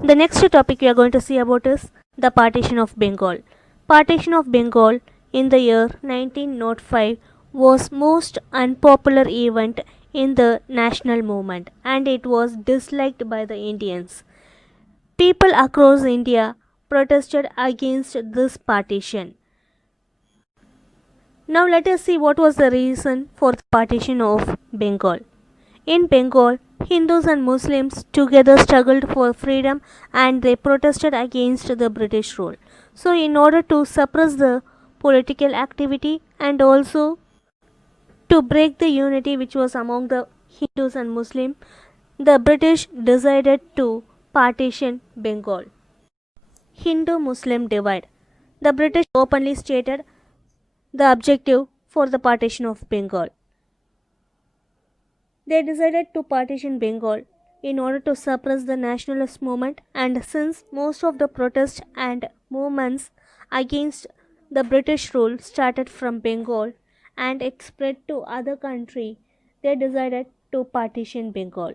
The next topic we are going to see about is the Partition of Bengal. Partition of Bengal in the year 1905 was most unpopular event in the national movement and it was disliked by the Indians. People across India protested against this partition. Now let us see what was the reason for the partition of Bengal. In Bengal, Hindus and Muslims together struggled for freedom and they protested against the British rule. So, in order to suppress the political activity and also to break the unity which was among the Hindus and Muslims, the British decided to partition Bengal. Hindu Muslim divide. The British openly stated the objective for the partition of Bengal. They decided to partition Bengal in order to suppress the nationalist movement, and since most of the protests and movements against the British rule started from Bengal and it spread to other country, they decided to partition Bengal.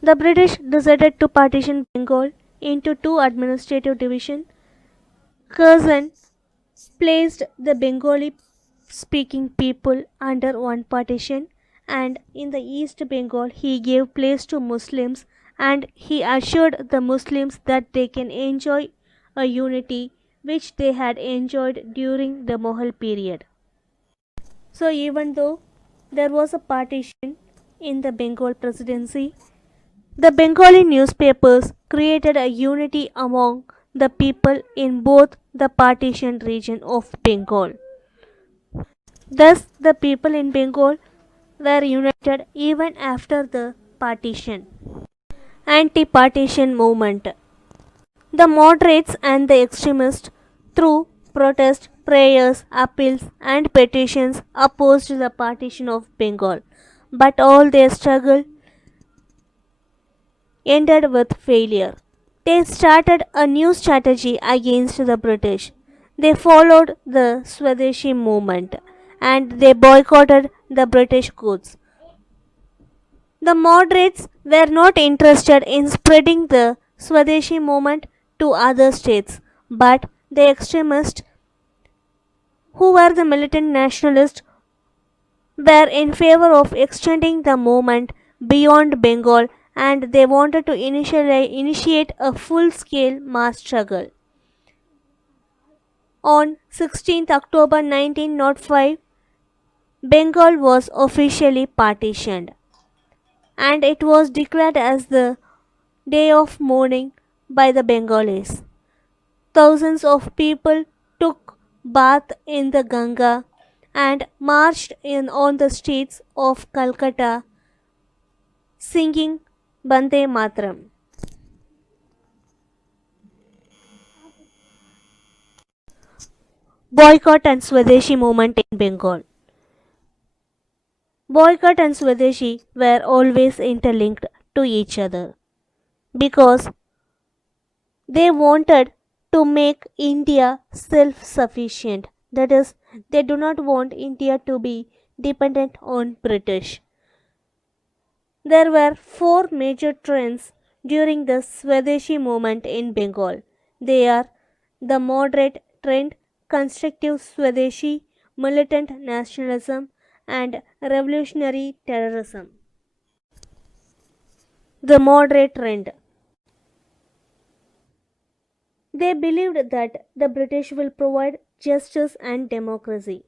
The British decided to partition Bengal into two administrative divisions. Curzon placed the Bengali speaking people under one partition, and in the East Bengal he gave place to Muslims and he assured the Muslims that they can enjoy a unity which they had enjoyed during the Mughal period. So even though there was a partition in the Bengal presidency, the Bengali newspapers created a unity among the people in both the partitioned region of Bengal. Thus, the people in Bengal were united even after the partition. Anti-partition movement. The moderates and the extremists, through protest, prayers, appeals, and petitions, opposed the partition of Bengal. But all their struggle ended with failure. They started a new strategy against the British. They followed the Swadeshi movement and they boycotted the British goods. The moderates were not interested in spreading the Swadeshi movement to other states, but the extremists, who were the militant nationalists, were in favor of extending the movement beyond Bengal and they wanted to initiate a full scale mass struggle. On 16th October 1905, Bengal was officially partitioned and it was declared as the day of mourning by the Bengalis. Thousands of people took bath in the Ganga and marched in on the streets of Calcutta singing Bande Matram. Boycott and Swadeshi movement in Bengal. Boycott and Swadeshi were always interlinked to each other because they wanted to make India self sufficient. That is, they do not want India to be dependent on British. There were four major trends during the Swadeshi movement in Bengal. They are the moderate trend, constructive Swadeshi, militant nationalism, and revolutionary terrorism. The moderate trend. They believed that the British will provide justice and democracy.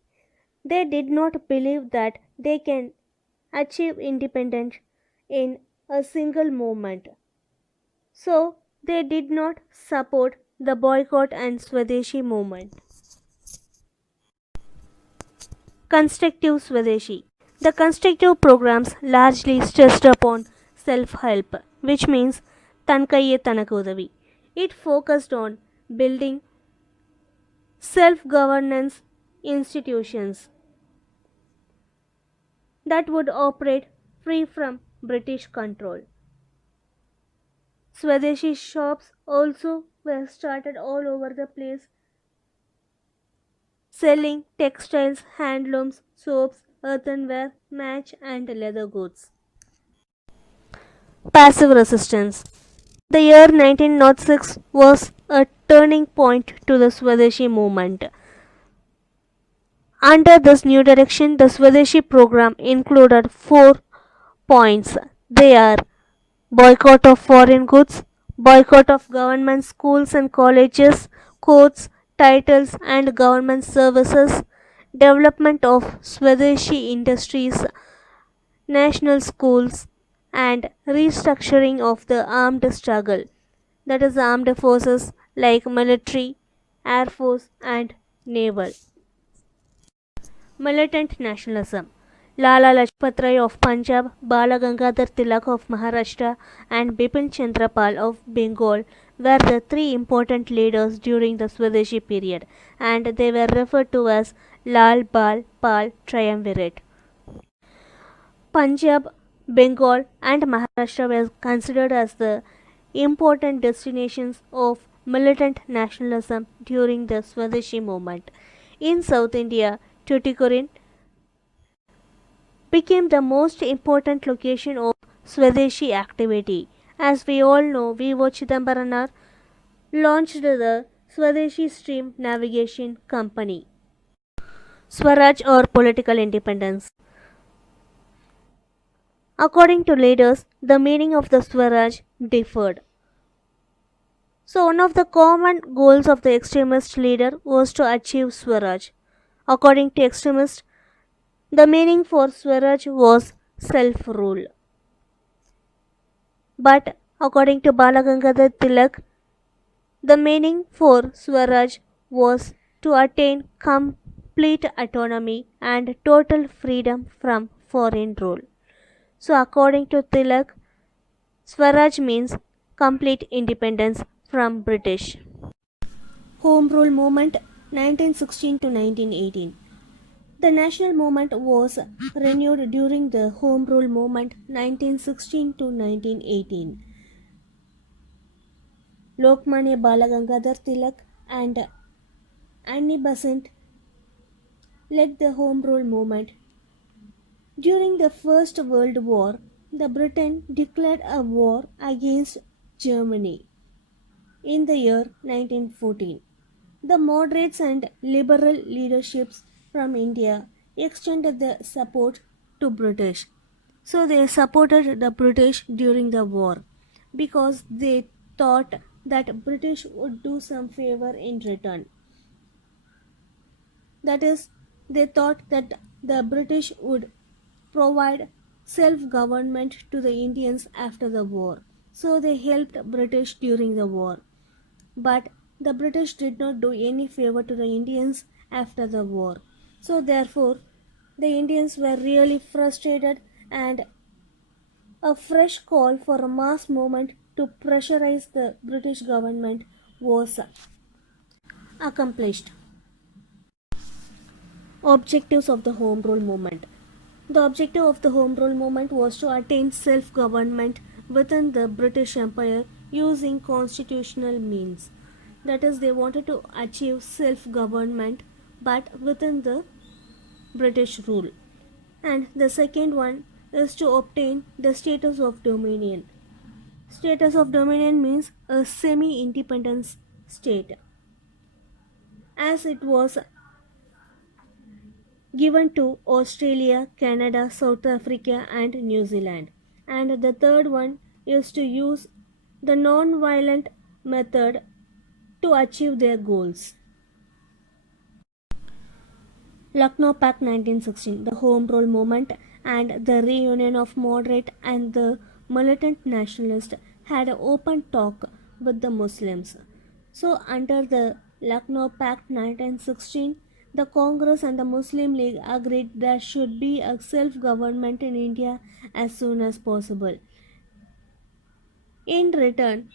They did not believe that they can achieve independence in a single movement. So, they did not support the boycott and Swadeshi movement. Constructive Swadeshi. The constructive programs largely stressed upon self-help, which means Tankaiye Tanakodavi. It focused on building self-governance institutions that would operate free from British control. Swadeshi shops also were started all over the place, selling textiles, handlooms, soaps, earthenware, match and leather goods. Passive resistance. The year 1906 was a turning point to the Swadeshi movement. Under this new direction, the Swadeshi program included 4 points. They are boycott of foreign goods, boycott of government schools and colleges, courts, titles, and government services, development of Swadeshi industries, national schools, and restructuring of the armed struggle, that is, armed forces like military, air force, and naval. Militant nationalism. Lala Lajpat Rai of Punjab, Bala Gangadhar Tilak of Maharashtra, and Bipin Chandra Pal of Bengal were the three important leaders during the Swadeshi period, and they were referred to as Lal Bal Pal Triumvirate. Punjab, Bengal, and Maharashtra were considered as the important destinations of militant nationalism during the Swadeshi movement. In South India, Tuticorin became the most important location of Swadeshi activity. As we all know, V.O. Chidambaram launched the Swadeshi Stream Navigation Company. Swaraj or political independence. According to leaders, the meaning of the Swaraj differed. So, one of the common goals of the extremist leader was to achieve Swaraj. According to extremists, the meaning for Swaraj was self rule. But according to Balagangadhar Tilak, the meaning for Swaraj was to attain complete autonomy and total freedom from foreign rule. So, according to Tilak, Swaraj means complete independence from British. Home Rule Movement 1916 to 1918. The national movement was renewed during the Home Rule Movement 1916 to 1918. Lokmanya Balagangadhar Tilak and Annie Besant led the Home Rule movement. During the First World War, the Britain declared a war against Germany in the year 1914. The moderates and liberal leaderships from India extended their support to British. So they supported the British during the war because they thought that British would do some favor in return. That is, they thought that the British would provide self-government to the Indians after the war. So they helped British during the war. But the British did not do any favor to the Indians after the war. So therefore, the Indians were really frustrated, and a fresh call for a mass movement to pressurize the British government was accomplished. Objectives of the Home Rule Movement. The objective of the Home Rule Movement was to attain self-government within the British Empire using constitutional means. That is, they wanted to achieve self-government but within the British rule. And the second one is to obtain the status of dominion. Status of dominion means a semi-independent state, as it was given to Australia, Canada, South Africa, and New Zealand. And the third one is to use the non-violent method to achieve their goals. Lucknow Pact 1916, the Home Rule Movement, and the reunion of moderate and the militant nationalists had an open talk with the Muslims. So, under the Lucknow Pact 1916, the Congress and the Muslim League agreed there should be a self-government in India as soon as possible. In return,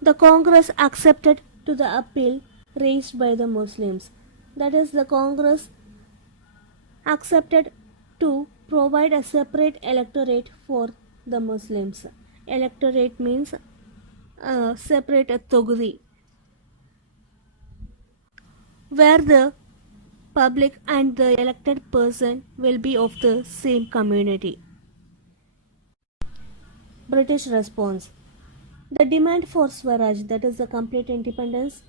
the Congress accepted to the appeal raised by the Muslims. That is, the Congress accepted to provide a separate electorate for the Muslims. Electorate means separate togudi, where the public and the elected person will be of the same community. British response. The demand for Swaraj, that is the complete independence,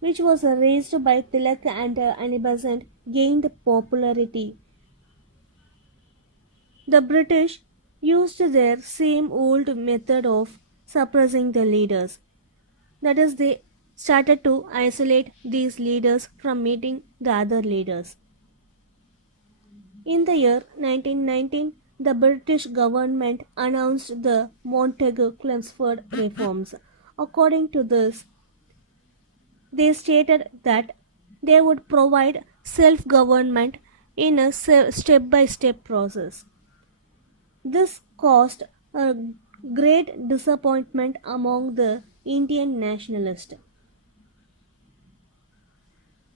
which was raised by Tilak and Annie Besant, gained popularity. The British used their same old method of suppressing the leaders. That is, they started to isolate these leaders from meeting the other leaders. In the year 1919, the British government announced the Montagu-Chelmsford reforms. According to this, they stated that they would provide self-government in a step-by-step process. This caused a great disappointment among the Indian nationalists.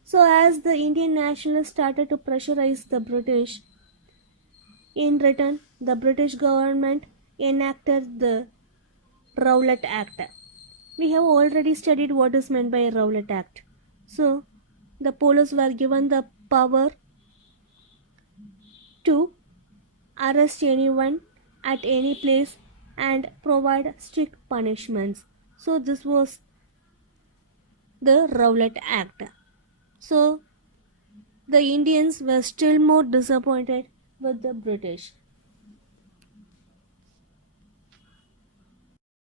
So, as the Indian nationalists started to pressurize the British, in return, the British government enacted the Rowlatt Act. We have already studied what is meant by Rowlatt Act. So, the police were given the power to arrest anyone at any place and provide strict punishments. So, this was the Rowlatt Act. So, the Indians were still more disappointed with the British.